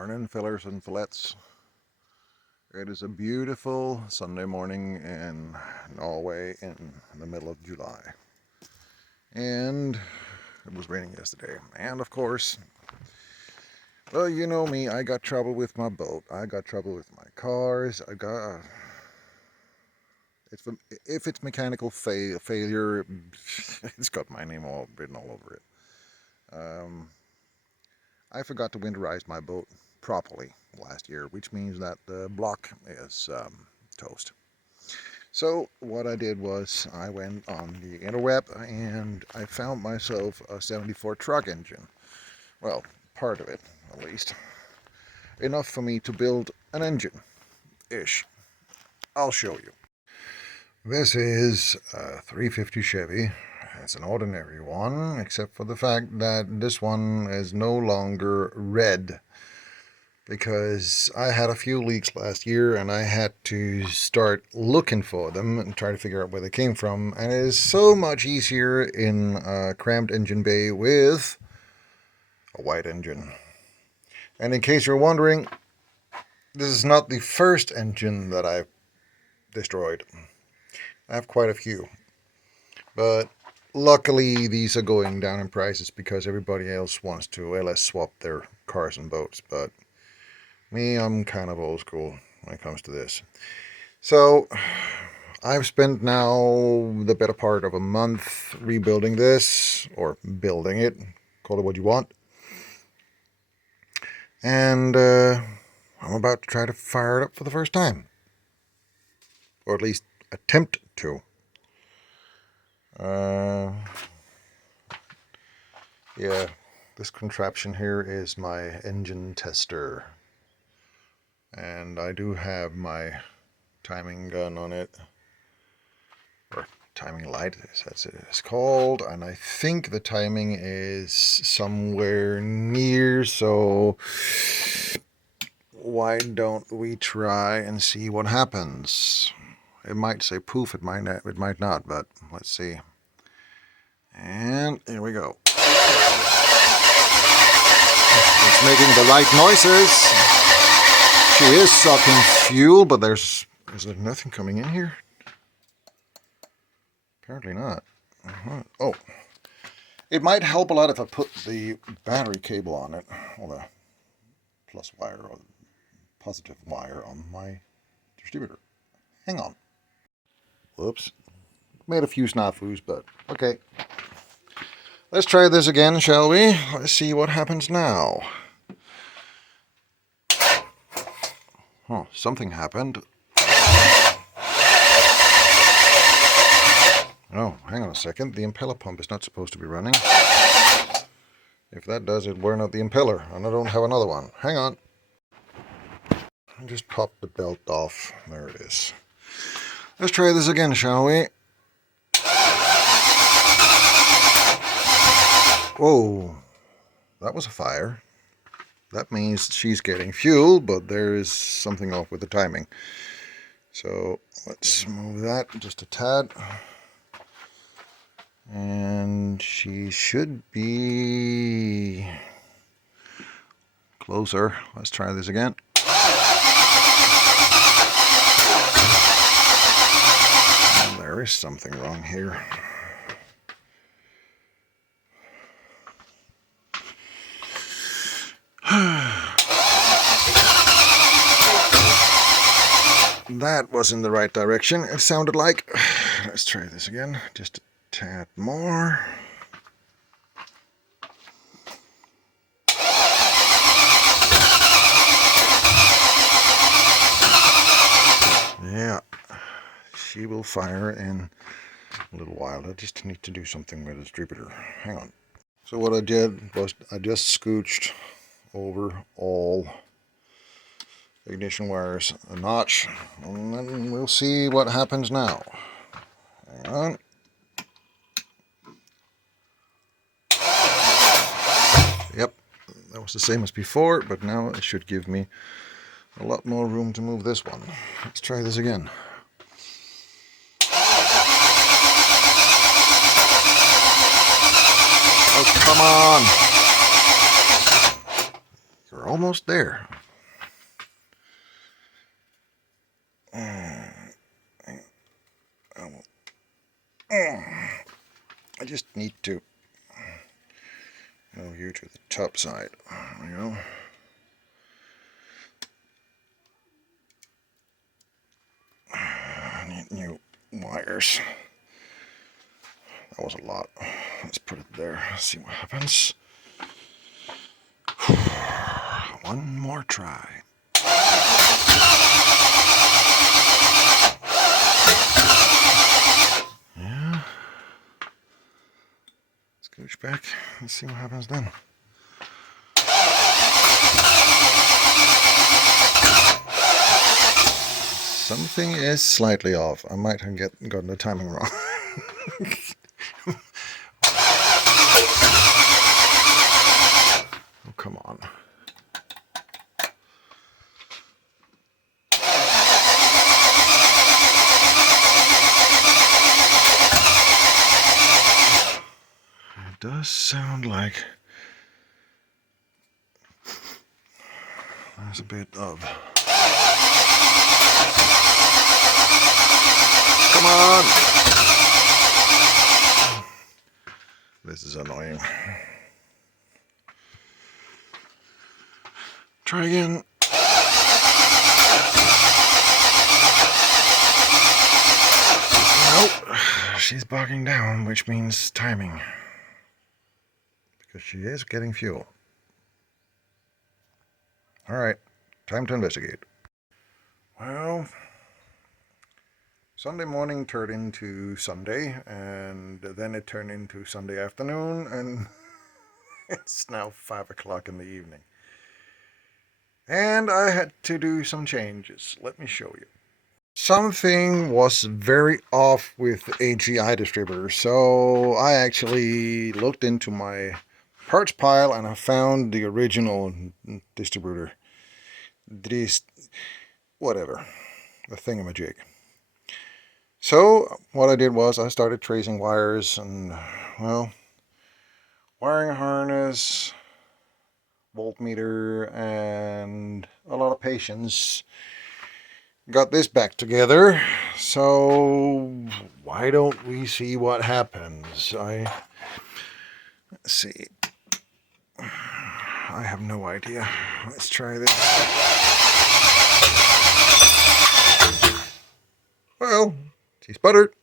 Morning, fillers and fillets. It is a beautiful Sunday morning in Norway in the middle of July. And it was raining yesterday. And of course, well, you know me, I got trouble with my boat. I got trouble with my cars. If it's mechanical failure, it's got my name all written all over it. I forgot to winterize my boat properly last year, which means that the block is toast. So what I did was I went on the interweb and I found myself a 74 truck engine. Well, part of it at least. Enough for me to build an engine-ish. I'll show you. This is a 350 Chevy. It's an ordinary one, except for the fact that this one is no longer red. Because I had a few leaks last year and I had to start looking for them and try to figure out where they came from. And it is so much easier in a cramped engine bay with a white engine. And in case you're wondering, this is not the first engine that I've destroyed. I have quite a few. But luckily these are going down in prices because everybody else wants to LS swap their cars and boats. But me, I'm kind of old school when it comes to this. So I've spent now the better part of a month rebuilding this, or building it, call it what you want. And I'm about to try to fire it up for the first time. Or at least attempt to. Yeah, this contraption here is my engine tester. And I do have my timing gun on it, or timing light, as it is called, and I think the timing is somewhere near, so why don't we try and see what happens? It might say poof, it might not, but let's see. And here we go. It's making the right noises. She is sucking fuel, but is there nothing coming in here? Apparently not. Oh, it might help a lot if I put the battery cable on it, or the plus wire, or the positive wire on my distributor. Hang on. Whoops. Made a few snafus, but okay. Let's try this again, shall we? Let's see what happens now. Oh, something happened. Oh, hang on a second. The impeller pump is not supposed to be running. If that does, it wear out the impeller, and I don't have another one. Hang on. I just popped the belt off. There it is. Let's try this again, shall we? Whoa, that was a fire. That means she's getting fuel, but there is something off with the timing. So let's move that just a tad. And she should be closer. Let's try this again. And there is something wrong here. That was in the right direction, it sounded like. Let's try this again, just a tad more. Yeah, she will fire in a little while. I just need to do something with the distributor. Hang on. So what I did was I just scooched over all ignition wires a notch, and then we'll see what happens now. Hang on. Yep, that was the same as before, but now it should give me a lot more room to move this one. Let's try this again. Oh, come on! You're almost there. I just need to move you to the top side. There we go. I need new wires. That was a lot. Let's put it there. See what happens. One more try. Yeah. Scooch back. Let's see what happens then. Something is slightly off. I might have gotten the timing wrong. Oh, come on. It does sound like there's a bit of... Come on! This is annoying. Try again. Nope. She's bogging down, which means timing. Because she is getting fuel. Alright, time to investigate. Well, Sunday morning turned into Sunday, and then it turned into Sunday afternoon, and it's now 5 o'clock in the evening. And I had to do some changes. Let me show you. Something was very off with the AGI distributor, so I actually looked into my parts pile and I found the original distributor. This, whatever, the thingamajig. So what I did was I started tracing wires and, well, wiring harness, voltmeter, and a lot of patience. Got this back together, so why don't we see what happens? Let's see. I have no idea. Let's try this. Well, she sputtered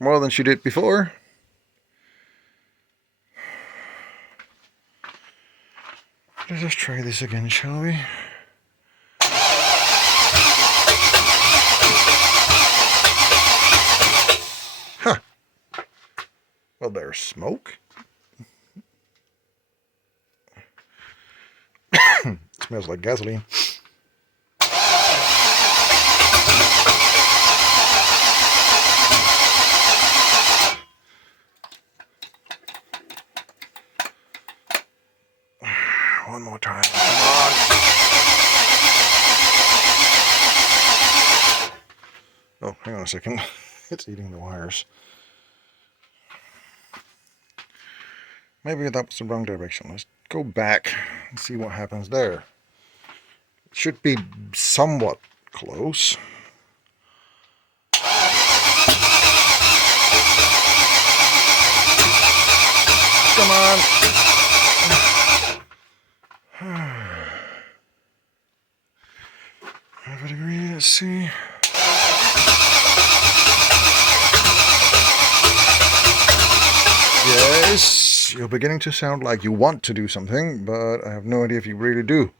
more than she did before. Let's just try this again, shall we? Huh. Well, there's smoke. Smells like gasoline. One more time. Come on. Oh, hang on a second. It's eating the wires. Maybe that was the wrong direction. Let's go back and see what happens there. It should be somewhat close. Come on. Have a degree, let's see. Yes, you're beginning to sound like you want to do something, but I have no idea if you really do.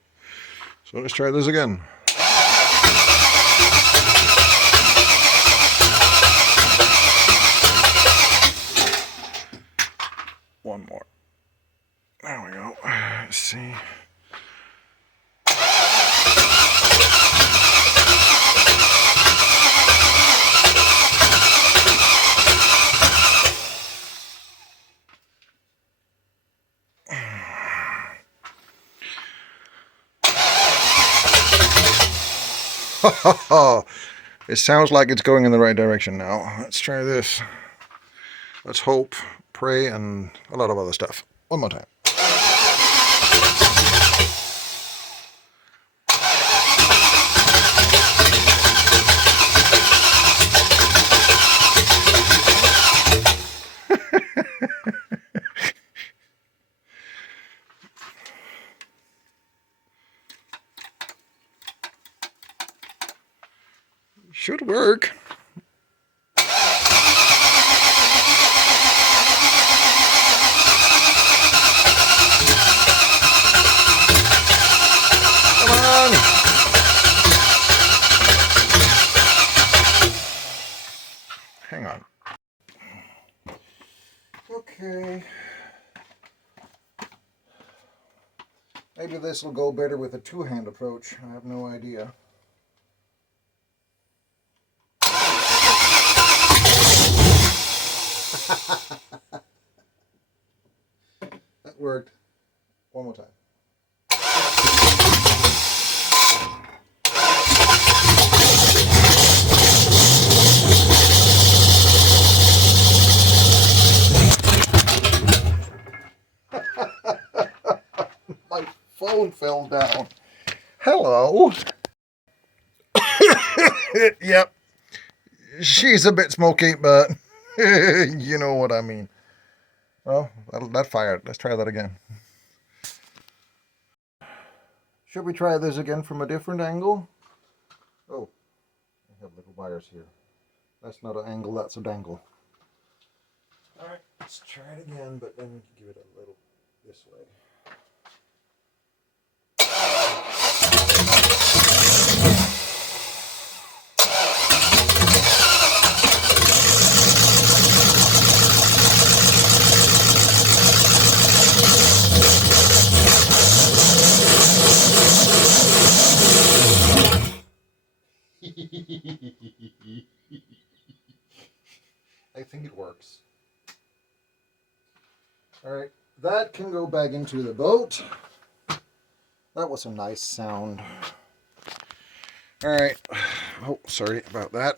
So let's try this again. One more. There we go. Let's see. It sounds like it's going in the right direction now. Let's try this. Let's hope, pray, and a lot of other stuff. One more time. Should work. Come on. Hang on. Okay. Maybe this will go better with a two-hand approach. I have no idea. That worked. One more time. My phone fell down. Hello. Yep. She's a bit smoky, but you know what I mean. Well, that fired. Let's try that again. Should we try this again from a different angle? Oh, I have little wires here. That's not an angle, that's a dangle. Alright, let's try it again, but then give it a little this way. I think it works. Alright, that can go back into the boat. That was a nice sound. Alright, oh, sorry about that.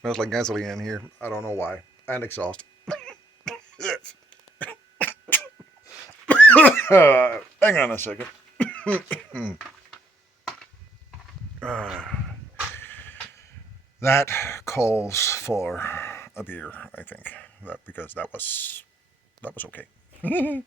Smells like gasoline in here. I don't know why. And exhaust. Hang on a second. That calls for a beer, I think. Because that was okay.